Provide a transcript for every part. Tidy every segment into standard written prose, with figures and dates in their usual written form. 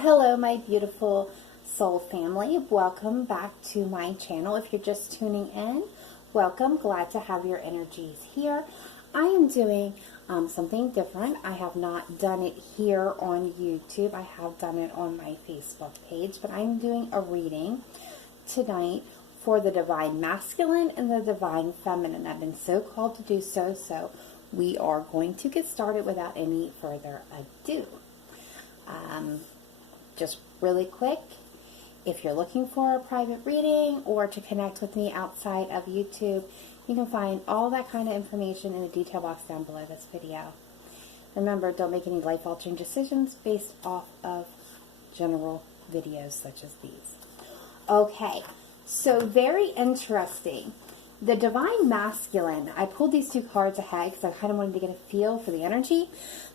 Hello, my beautiful soul family. Welcome back to my channel. If you're just tuning in, welcome. Glad to have your energies here. I am doing something different. I have not done it here on YouTube. I have done it on my Facebook page, but I'm doing a reading tonight for the Divine Masculine and the Divine Feminine. I've been so called to do so, so we are going to get started without any further ado. Just really quick, if you're looking for a private reading or to connect with me outside of YouTube, you can find all that kind of information in the detail box down below this video. Remember, don't make any life-altering decisions based off of general videos such as these. Okay, so very interesting. The Divine Masculine, I pulled these two cards ahead because I kind of wanted to get a feel for the energy.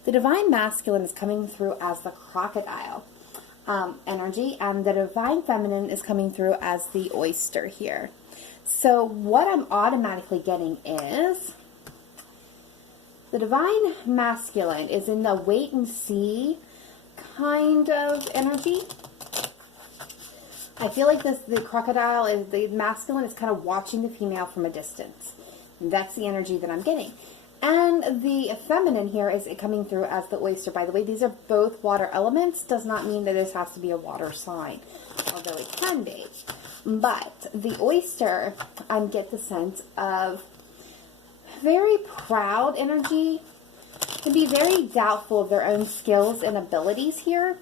The Divine Masculine is coming through as the crocodile energy, and the Divine Feminine is coming through as the oyster here. So what I'm automatically getting is the Divine Masculine is in the wait and see kind of energy. I feel like the crocodile, is the masculine is kind of watching the female from a distance. And that's the energy that I'm getting. And the feminine here is coming through as the oyster. By the way, these are both water elements. Does not mean that this has to be a water sign, although it can be. But the oyster, I get the sense of very proud energy, can be very doubtful of their own skills and abilities here.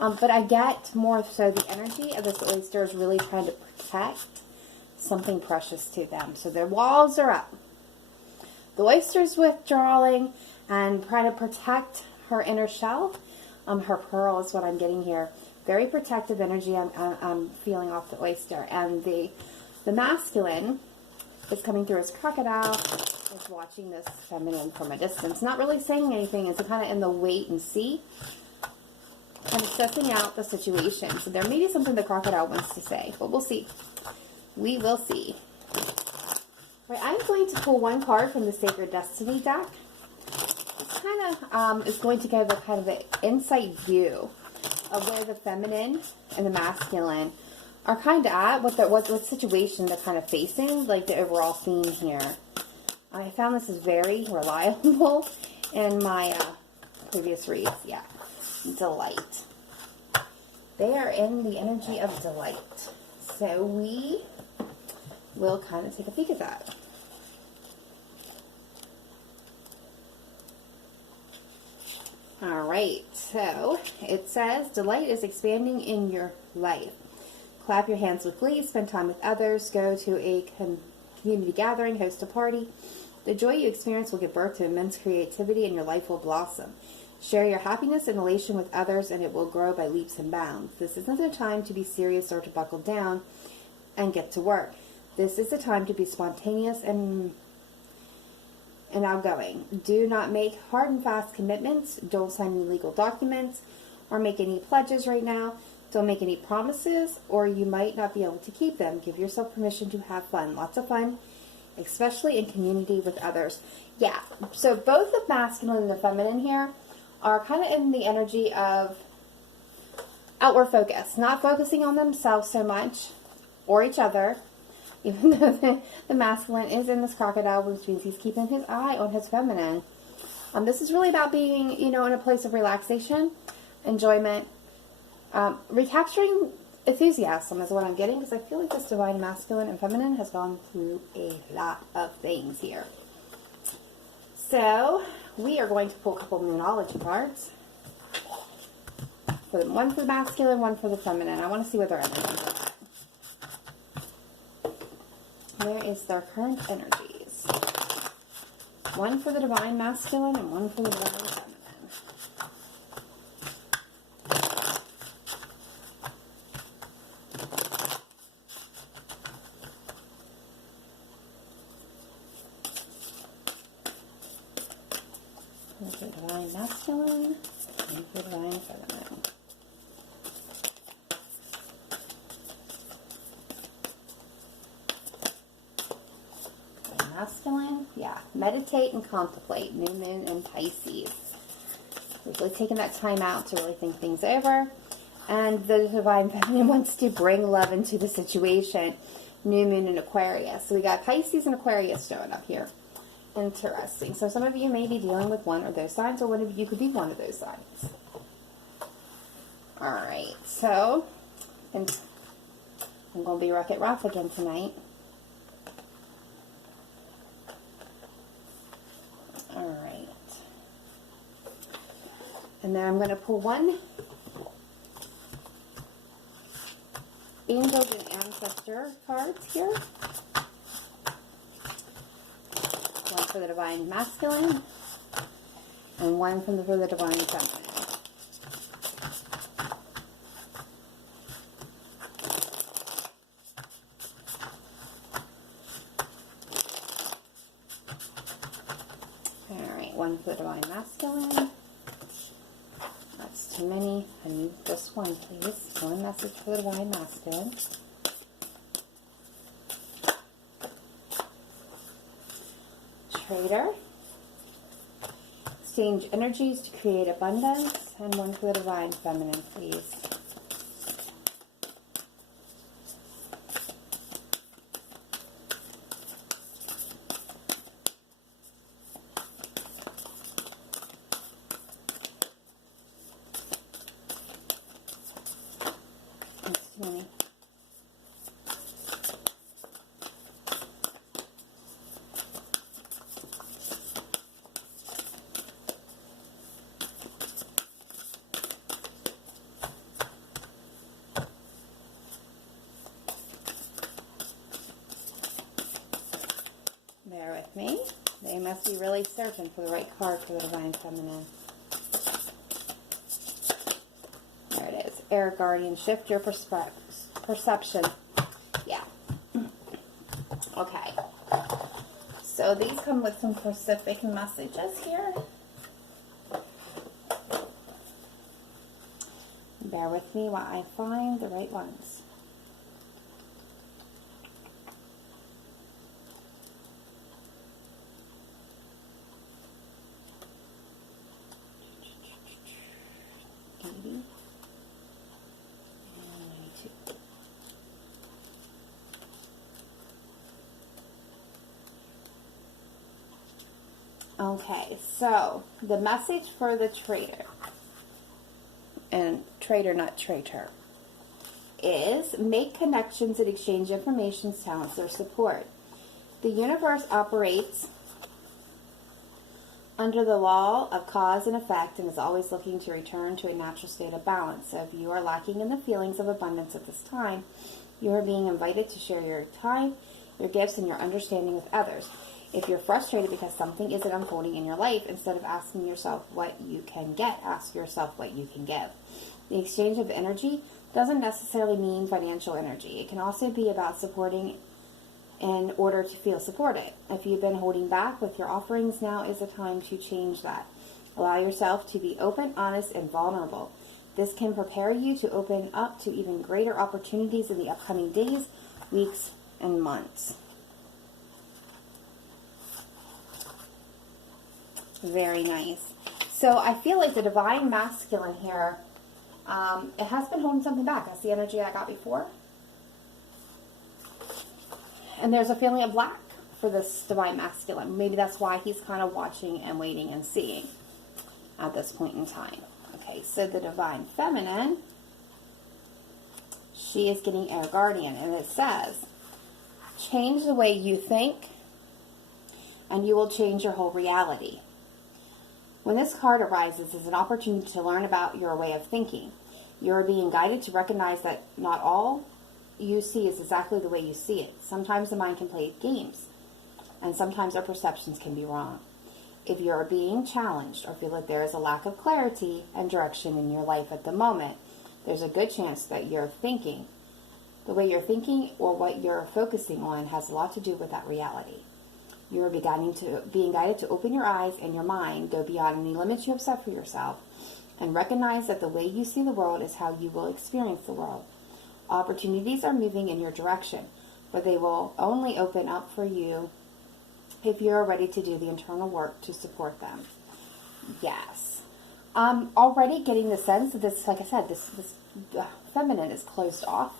But I get more so the energy of this oyster is really trying to protect something precious to them. So their walls are up. The oyster's withdrawing and trying to protect her inner shell. Her pearl is what I'm getting here. Very protective energy I'm feeling off the oyster. And the masculine is coming through as crocodile, is watching this feminine from a distance. Not really saying anything. It's kind of in the wait and see. Kind of sussing out the situation. So there may be something the crocodile wants to say, but we'll see. We will see. Right, I'm going to pull one card from the Sacred Destiny deck. This kind of is going to give a kind of an insight view of where the feminine and the masculine are kind of at, what situation they're kind of facing, like the overall theme here. I found this is very reliable in my previous reads. Yeah, delight. They are in the energy of delight. So we will kind of take a peek at that. Alright, so it says, delight is expanding in your life. Clap your hands with glee, spend time with others, go to a community gathering, host a party. The joy you experience will give birth to immense creativity and your life will blossom. Share your happiness and elation with others and it will grow by leaps and bounds. This isn't a time to be serious or to buckle down and get to work. This is the time to be spontaneous and outgoing. Do not make hard and fast commitments. Don't sign any legal documents or make any pledges right now. Don't make any promises or you might not be able to keep them. Give yourself permission to have fun. Lots of fun, especially in community with others. Yeah, so both the masculine and the feminine here are kind of in the energy of outward focus. Not focusing on themselves so much or each other. Even though the masculine is in this crocodile, which means he's keeping his eye on his feminine. This is really about being, in a place of relaxation, enjoyment, recapturing enthusiasm is what I'm getting, because I feel like this divine masculine and feminine has gone through a lot of things here. So, we are going to pull a couple Moonology cards. One for the masculine, one for the feminine. I want to see what their energies are. Where is their current energies? One for the divine masculine and one for the divine feminine. One for the divine masculine and for the divine feminine. Masculine, yeah, meditate and contemplate, new moon and Pisces. We're really taking that time out to really think things over. And the Divine Feminine wants to bring love into the situation. New Moon in Aquarius. So we got Pisces and Aquarius showing up here. Interesting. So some of you may be dealing with one of those signs, or one of you could be one of those signs. Alright, so I'm going to be Wreck-It Ralph again tonight. Alright. And then I'm going to pull one Angels and Ancestor cards here. One for the Divine Masculine, and one for the Divine Feminine. Alright, one for the Divine Masculine. That's too many. I need this one, please. One message for the Divine Masculine. Trader. Exchange energies to create abundance. And one for the Divine Feminine, please. Bear with me. They must be really searching for the right card for the Divine Feminine. There it is. Air Guardian, shift your perception. Yeah. Okay. So these come with some specific messages here. Bear with me while I find the right ones. Okay, so the message for the trader, and trader, not traitor, is make connections and exchange information, talents, or support. The universe operates under the law of cause and effect and is always looking to return to a natural state of balance. So if you are lacking in the feelings of abundance at this time, you are being invited to share your time, your gifts, and your understanding with others. If you're frustrated because something isn't unfolding in your life, instead of asking yourself what you can get, ask yourself what you can give. The exchange of energy doesn't necessarily mean financial energy. It can also be about supporting in order to feel supported. If you've been holding back with your offerings, now is the time to change that. Allow yourself to be open, honest, and vulnerable. This can prepare you to open up to even greater opportunities in the upcoming days, weeks, and months. Very nice. So I feel like the Divine Masculine here, it has been holding something back. That's the energy I got before. And there's a feeling of lack for this Divine Masculine. Maybe that's why he's kind of watching and waiting and seeing at this point in time. Okay, so the Divine Feminine, she is getting Air Guardian. And it says, change the way you think and you will change your whole reality. When this card arises, it's an opportunity to learn about your way of thinking. You are being guided to recognize that not all you see is exactly the way you see it. Sometimes the mind can play games, and sometimes our perceptions can be wrong. If you are being challenged or feel that there is a lack of clarity and direction in your life at the moment, there's a good chance that you're thinking. The way you're thinking or what you're focusing on has a lot to do with that reality. You are being guided to open your eyes and your mind, go beyond any limits you have set for yourself, and recognize that the way you see the world is how you will experience the world. Opportunities are moving in your direction, but they will only open up for you if you are ready to do the internal work to support them. Yes. I'm already getting the sense that this, like I said, this feminine is closed off.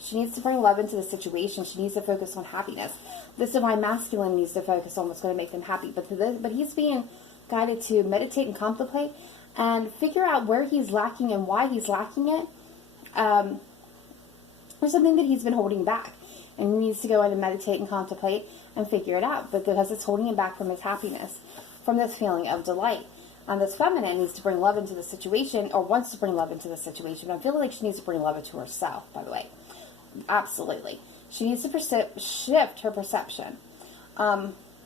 She needs to bring love into the situation. She needs to focus on happiness. This divine masculine needs to focus on what's going to make them happy. But he's being guided to meditate and contemplate and figure out where he's lacking and why he's lacking it. There's something that he's been holding back. And he needs to go in and meditate and contemplate and figure it out. Because it's holding him back from his happiness, from this feeling of delight. And this feminine needs to bring love into the situation, or wants to bring love into the situation. I'm feeling like she needs to bring love into herself, by the way. Absolutely. She needs to shift her perception.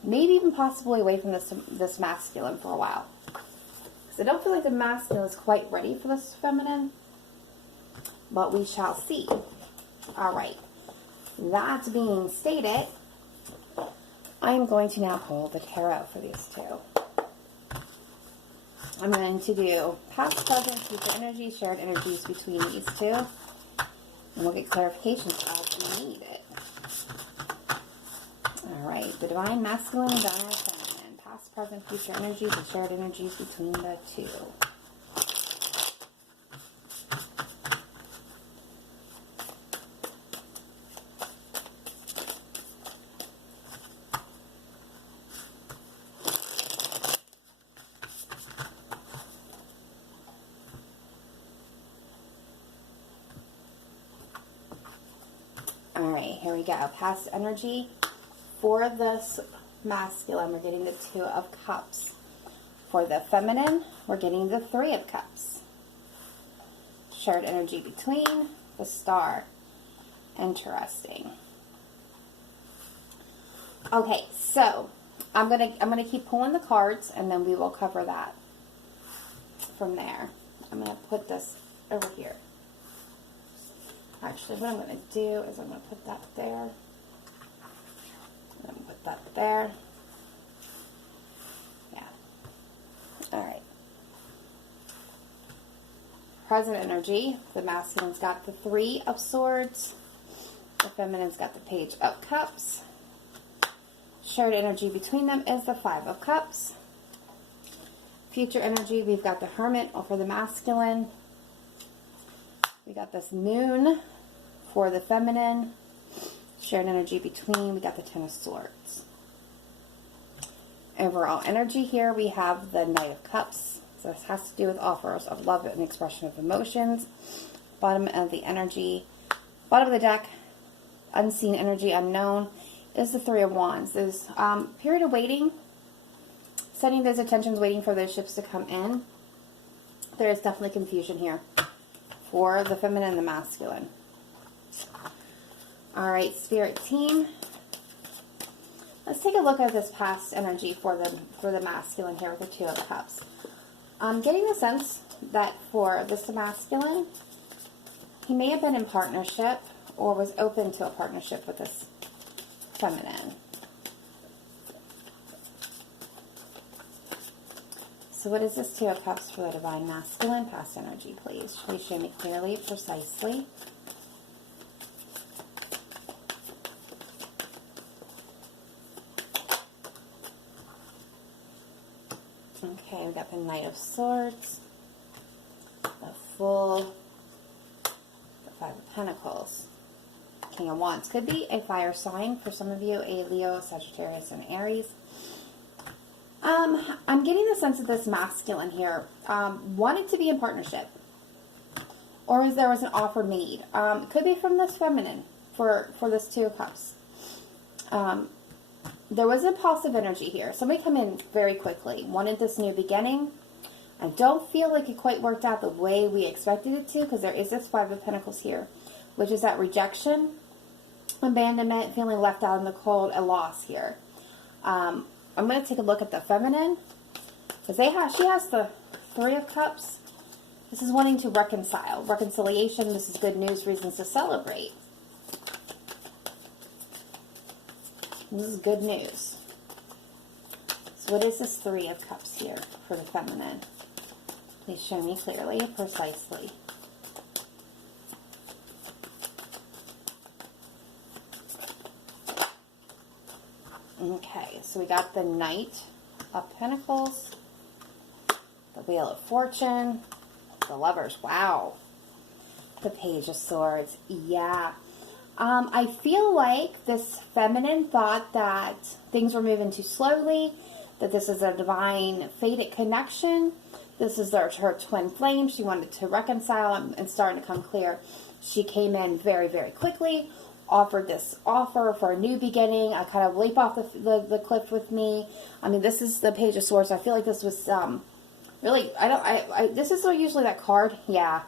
Maybe even possibly away from this masculine for a while. Because I don't feel like the masculine is quite ready for this feminine. But we shall see. Alright. That being stated, I am going to now pull the tarot for these two. I'm going to do past, present, future energies, shared energies between these two. And we'll get clarifications as we need it. Alright, the divine masculine and divine feminine. Past, present, future energies, and shared energies between the two. Alright, here we go. Past energy. For this masculine, we're getting the Two of Cups. For the feminine, we're getting the Three of Cups. Shared energy between, the Star. Interesting. Okay, so I'm gonna keep pulling the cards, and then we will cover that from there. I'm gonna put this over here. Actually, what I'm going to do is I'm going to put that there. I'm going to put that there. Yeah. Alright. Present energy. The masculine's got the Three of Swords. The feminine's got the Page of Cups. Shared energy between them is the Five of Cups. Future energy, we've got the Hermit for the masculine. We got this Moon for the feminine. Shared energy between. We got the Ten of Swords. Overall energy here, we have the Knight of Cups. So this has to do with offers of love and expression of emotions. Bottom of the energy. Bottom of the deck, unseen energy, unknown, is the Three of Wands. There's period of waiting. Setting those attentions, waiting for those ships to come in. There is definitely confusion here for the feminine and the masculine. Alright, Spirit team. Let's take a look at this past energy for the masculine here with the Two of Cups. I'm getting the sense that for this masculine, he may have been in partnership or was open to a partnership with this feminine. So what is this Two of Cups for the divine masculine? Past energy, please. Please show me clearly, precisely. Okay, we got the Knight of Swords, the Fool, the Five of Pentacles, King of Wands. Could be a fire sign for some of you, a Leo, Sagittarius, and Aries. I'm getting the sense that this masculine here wanted to be in partnership, or there was an offer made. Could be from this feminine for this Two of Cups. There was impulsive energy here. Somebody come in very quickly, wanted this new beginning. I don't feel like it quite worked out the way we expected it to, because there is this Five of Pentacles here, which is that rejection, abandonment, feeling left out in the cold, a loss here. I'm going to take a look at the feminine, because she has the Three of Cups. This is wanting to reconcile. Reconciliation, this is good news, reasons to celebrate. This is good news. So what is this Three of Cups here for the feminine? Please show me clearly, precisely. Okay, so we got the Knight of Pentacles, The Wheel of Fortune. The Lovers. Wow. The Page of Swords. Yeah. I feel like this feminine thought that things were moving too slowly, that this is a divine fated connection. This is her twin flame. She wanted to reconcile and starting to come clear. She came in very, very quickly, offered this offer for a new beginning. I kind of leap off the cliff with me. I mean, this is the Page of Swords. I feel like this was really, this is usually that card. Yeah.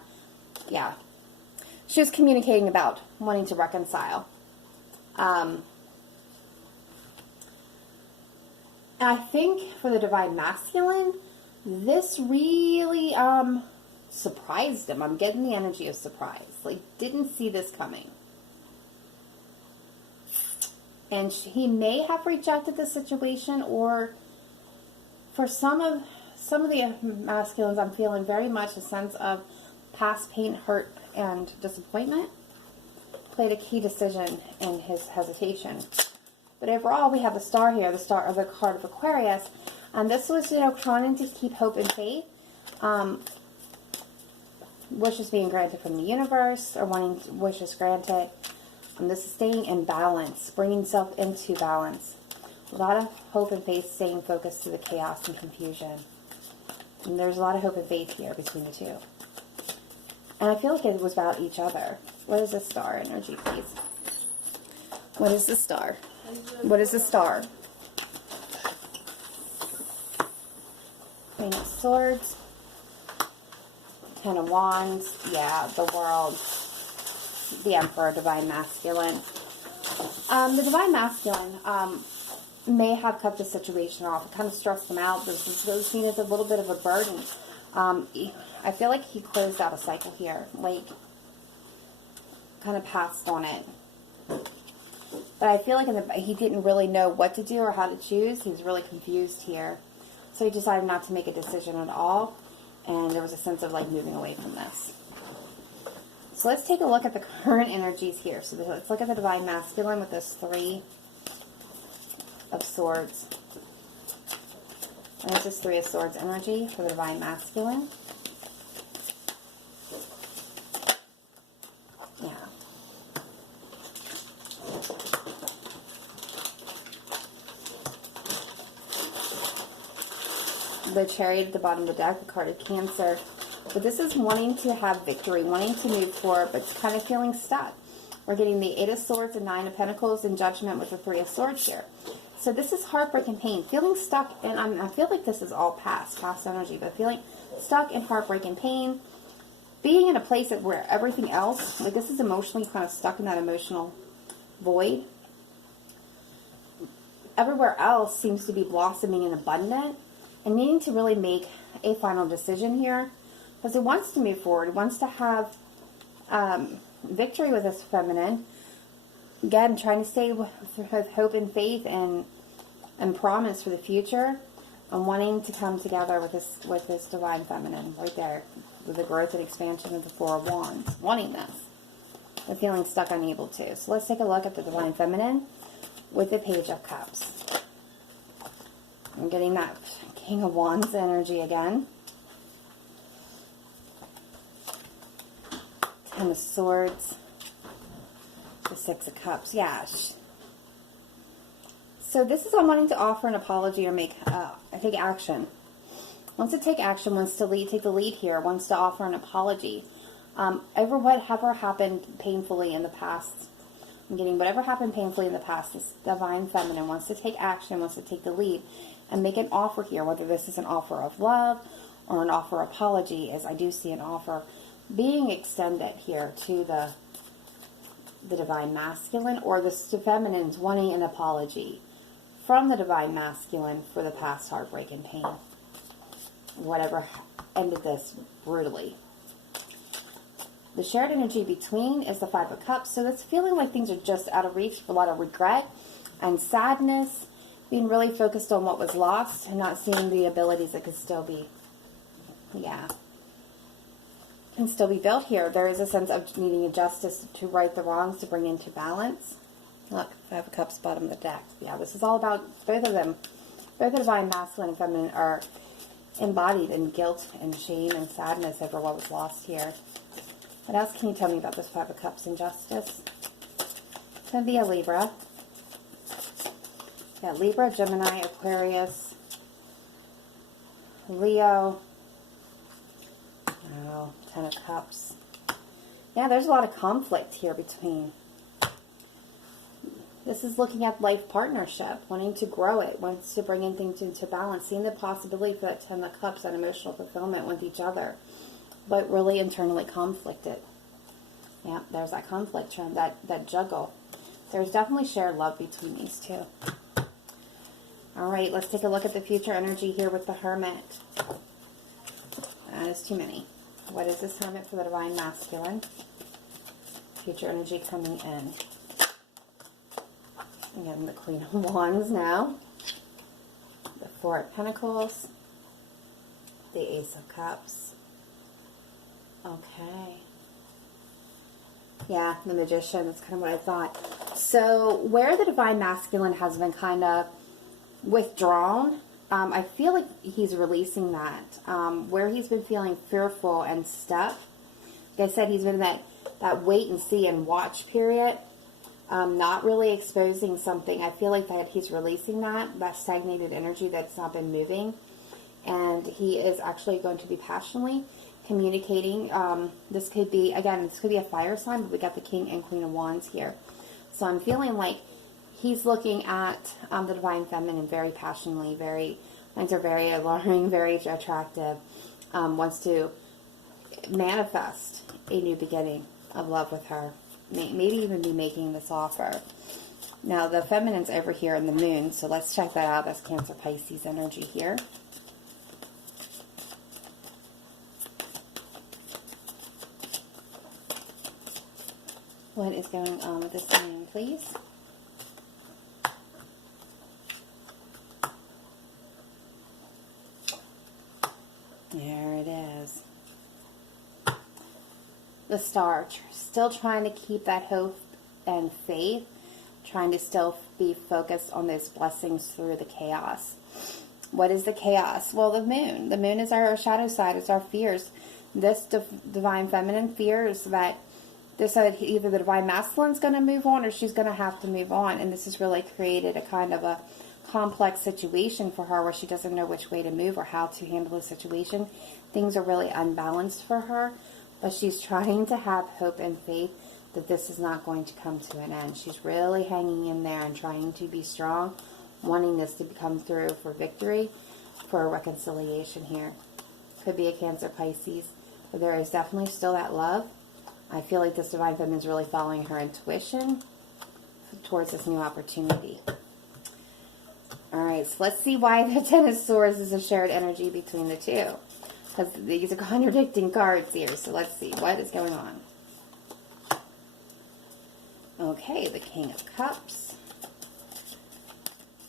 Yeah. She was communicating about wanting to reconcile. And I think for the Divine Masculine, this really surprised him. I'm getting the energy of surprise. Like, didn't see this coming. And he may have rejected the situation, or for some of the masculines, I'm feeling very much a sense of past pain, hurt, and disappointment played a key decision in his hesitation. But overall, we have the Star here, the Star of the card of Aquarius, and this was, trying to keep hope and faith, wishes being granted from the universe, or wanting wishes granted. And this is staying in balance, bringing self into balance. A lot of hope and faith, staying focused to the chaos and confusion. And there's a lot of hope and faith here between the two. And I feel like it was about each other. What is the Star energy, please? What is the Star? What is the Star? Queen of Swords. Ten of Wands. Yeah, the World. The Emperor, Divine Masculine. The Divine Masculine may have cut the situation off. It kind of stressed him out. This is seen as a little bit of a burden. I feel like he closed out a cycle here. Like, kind of passed on it. But I feel like he didn't really know what to do or how to choose. He was really confused here. So he decided not to make a decision at all. And there was a sense of, like, moving away from this. So let's take a look at the current energies here. So let's look at the Divine Masculine with this Three of Swords. And this is Three of Swords energy for the Divine Masculine. Yeah. The Chariot at the bottom of the deck, the card of Cancer. But this is wanting to have victory, wanting to move forward, but kind of feeling stuck. We're getting the Eight of Swords and Nine of Pentacles in Judgment with the Three of Swords here. So this is heartbreak and pain, feeling stuck, and I feel like this is all past energy, but feeling stuck in heartbreak and pain, being in a place where everything else, like this is emotionally kind of stuck in that emotional void. Everywhere else seems to be blossoming and abundant, and needing to really make a final decision here, because it wants to move forward, it wants to have victory with this feminine. Again, trying to stay with hope and faith and promise for the future, and wanting to come together with this divine feminine right there, with the growth and expansion of the Four of Wands, wanting this, but feeling stuck, unable to. So let's take a look at the divine feminine with the Page of Cups. I'm getting that King of Wands energy again. Ten of Swords. The Six of Cups. Yeah. So this is on wanting to offer an apology or make, take action. Wants to take action, wants to take the lead here, wants to offer an apology. Over whatever happened painfully in the past. I'm getting whatever happened painfully in the past. This divine feminine wants to take action, wants to take the lead, and make an offer here, whether this is an offer of love or an offer of apology, as I do see an offer being extended here to the divine masculine, or the feminine's wanting an apology from the divine masculine for the past heartbreak and pain. Whatever ended this brutally. The shared energy between is the Five of Cups, so that's feeling like things are just out of reach, for a lot of regret and sadness, being really focused on what was lost and not seeing the abilities that could still be, can still be built here. There is a sense of needing a justice to right the wrongs, to bring into balance. Look, Five of Cups, bottom of the deck. Yeah, this is all about both of them. Both the divine masculine and feminine are embodied in guilt and shame and sadness over what was lost here. What else can you tell me about this Five of Cups and Justice? It's going to be a Libra. Yeah, Libra, Gemini, Aquarius, Leo. Oh, Ten of Cups. Yeah, there's a lot of conflict here between. This is looking at life partnership, wanting to grow it, wants to bring in things into balance, seeing the possibility for that Ten of Cups and emotional fulfillment with each other, but really internally conflicted. Yeah, there's that conflict trend, that juggle. There's definitely shared love between these two. All right, let's take a look at the future energy here with the Hermit. That is too many. What is this Hermit for the Divine Masculine? Future energy coming in. Again, the Queen of Wands now. The Four of Pentacles. The Ace of Cups. Okay. Yeah, the Magician. That's kind of what I thought. So, where the Divine Masculine has been kind of withdrawn, I feel like he's releasing that. Where he's been feeling fearful and stuck. Like I said, he's been in that wait and see and watch period. Not really exposing something. I feel like that he's releasing that stagnated energy that's not been moving. And he is actually going to be passionately communicating. This could be a fire sign, but we got the King and Queen of Wands here. So I'm feeling like he's looking at the Divine Feminine very passionately, finds her very alluring, very attractive, wants to manifest a new beginning of love with her. Maybe even be making this offer. Now, the Feminine's over here in the Moon, so let's check that out. That's Cancer, Pisces energy here. What is going on with this Moon, please? There it is. The Star, still trying to keep that hope and faith, trying to still be focused on those blessings through the chaos. What is the chaos? Well, the Moon. The Moon is our shadow side. It's our fears. This Divine Feminine fears that either the Divine Masculine is going to move on or she's going to have to move on. And this has really created a kind of a complex situation for her where she doesn't know which way to move or how to handle the situation. Things are really unbalanced for her. But she's trying to have hope and faith that this is not going to come to an end. She's really hanging in there and trying to be strong, wanting this to come through for victory, for a reconciliation here. Could be a Cancer, Pisces, but there is definitely still that love. I feel like this Divine Feminine is really following her intuition towards this new opportunity. All right, so let's see why the Ten of Swords is a shared energy between the two. Because these are contradicting cards here. So let's see. What is going on? Okay, the King of Cups.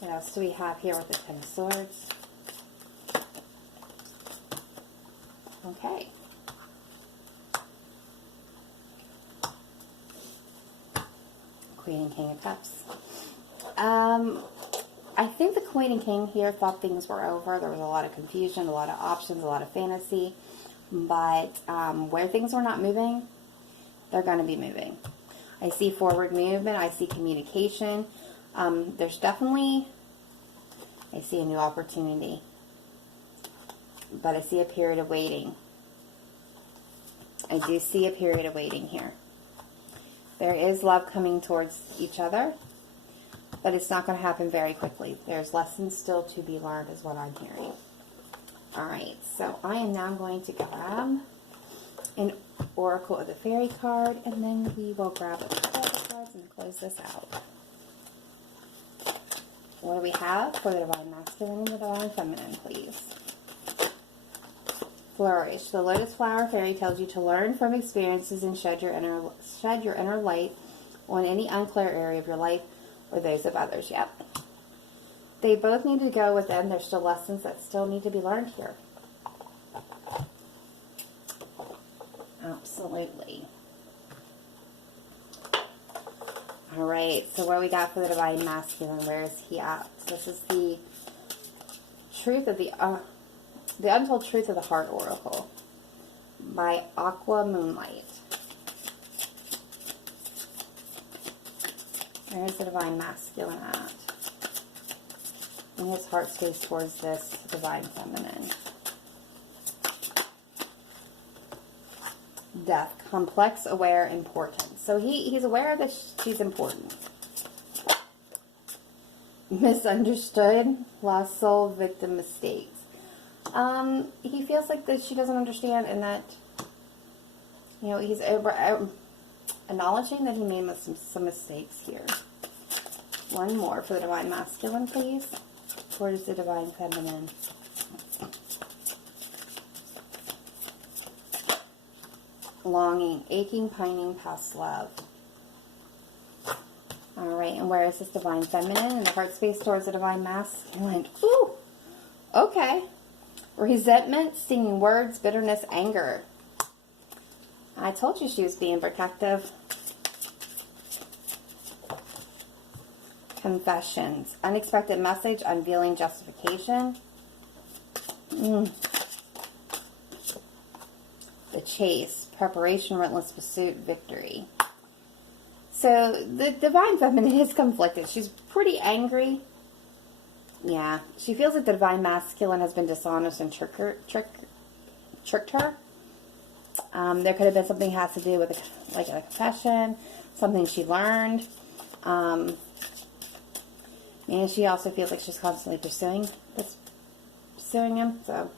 What else do we have here with the Ten of Swords? Okay. Queen and King of Cups. I think the Queen and King here thought things were over. There was a lot of confusion, a lot of options, a lot of fantasy. But where things were not moving, they're going to be moving. I see forward movement. I see communication. There's definitely, I see a new opportunity. But I see a period of waiting. I do see a period of waiting here. There is love coming towards each other. But it's not going to happen very quickly. There's lessons still to be learned is what I'm hearing. Alright, so I am now going to grab an Oracle of the Fairy card, and then we will grab a couple of cards and close this out. What do we have for the Divine Masculine and the Divine Feminine, please? Flourish. The Lotus Flower Fairy tells you to learn from experiences and shed your inner light on any unclear area of your life or those of others. Yep. They both need to go within. There's still lessons that still need to be learned here. Absolutely. All right. So what we got for the Divine Masculine? Where is he at? So this is the truth of the The Untold Truth of the Heart Oracle by Aqua Moonlight. There's the Divine Masculine at in his heart space towards this Divine Feminine. Death, complex, aware, important. So he's aware that she's important. Misunderstood, lost soul, victim, mistakes. He feels like that she doesn't understand, and that, you know, he's acknowledging that he made some mistakes here. One more for the Divine Masculine, please. Towards the Divine Feminine. Longing, aching, pining, past love. Alright, and where is this Divine Feminine? In the heart space towards the Divine Masculine. Ooh! Okay. Resentment, stinging words, bitterness, anger. I told you she was being protective. Confessions. Unexpected message, unveiling justification. The chase. Preparation, relentless pursuit, victory. So, the Divine Feminine is conflicted. She's pretty angry. Yeah. She feels like the Divine Masculine has been dishonest and tricked her. There could have been something that has to do with, like a confession, something she learned. And she also feels like she's constantly pursuing him. So,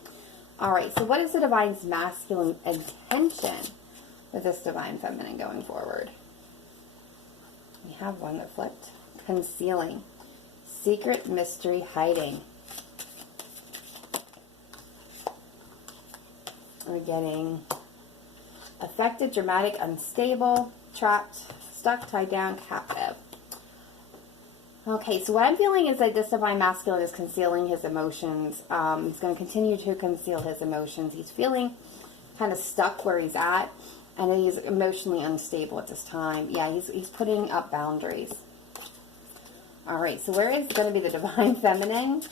alright. So, what is the Divine Masculine intention with this Divine Feminine going forward? We have one that flipped. Concealing. Secret, mystery, hiding. We're getting affected, dramatic, unstable, trapped, stuck, tied down, captive. Okay, so what I'm feeling is that this Divine Masculine is concealing his emotions. He's going to continue to conceal his emotions. He's feeling kind of stuck where he's at, and he's emotionally unstable at this time. Yeah, he's putting up boundaries. Alright, so where is going to be the Divine Feminine?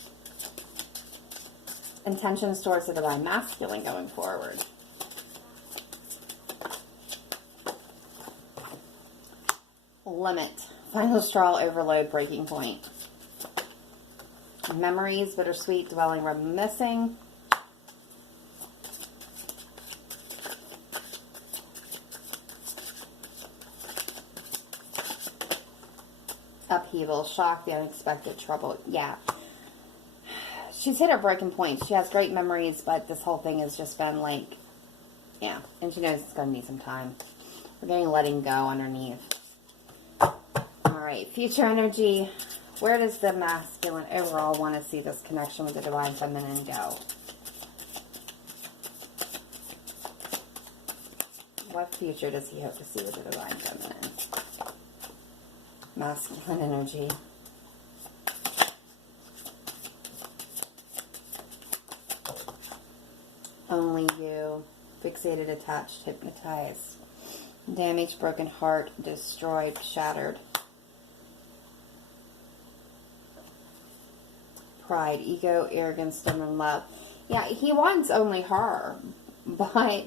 Intentions towards the Divine Masculine going forward. Limit. Final straw, overload, breaking point. Memories, bittersweet, dwelling, reminiscing. Upheaval, shock, the unexpected, trouble. Yeah. She's hit her breaking point. She has great memories, but this whole thing has just been like, yeah. And she knows it's going to need some time. We're getting letting go underneath. Alright, future energy. Where does the masculine overall want to see this connection with the Divine Feminine go? What future does he hope to see with the Divine Feminine? Masculine energy. Only you. Fixated, attached, hypnotized. Damaged, broken heart, destroyed, shattered. Pride, ego, arrogance, stubborn love. Yeah, he wants only her, but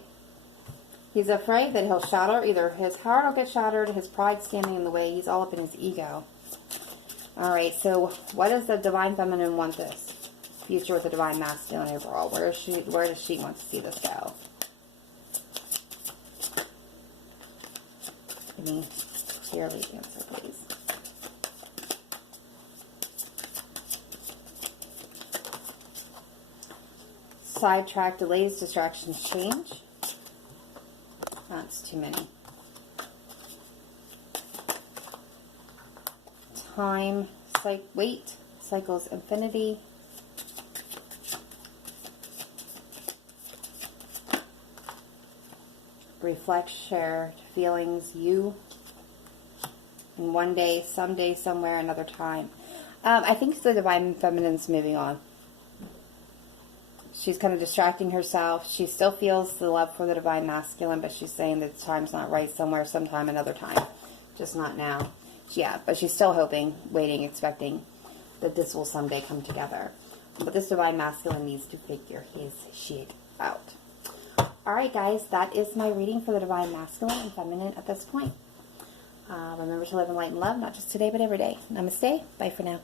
he's afraid that he'll shatter. Either his heart will get shattered, his pride standing in the way. He's all up in his ego. Alright, so what does the Divine Feminine want this future with the Divine Masculine overall? Where does she want to see this go? Give me clearly answer, please. Sidetrack, delays, distractions, change. That's too many. Time, wait, cycles, infinity. Reflect, share feelings, you. In one day, someday, somewhere, another time. I think the Divine Feminine's moving on. She's kind of distracting herself. She still feels the love for the Divine Masculine, but she's saying that the time's not right, somewhere, sometime, another time. Just not now. Yeah, but she's still hoping, waiting, expecting that this will someday come together. But this Divine Masculine needs to figure his shit out. Alright guys, that is my reading for the Divine Masculine and Feminine at this point. Remember to live in light and love, not just today but every day. Namaste. Bye for now.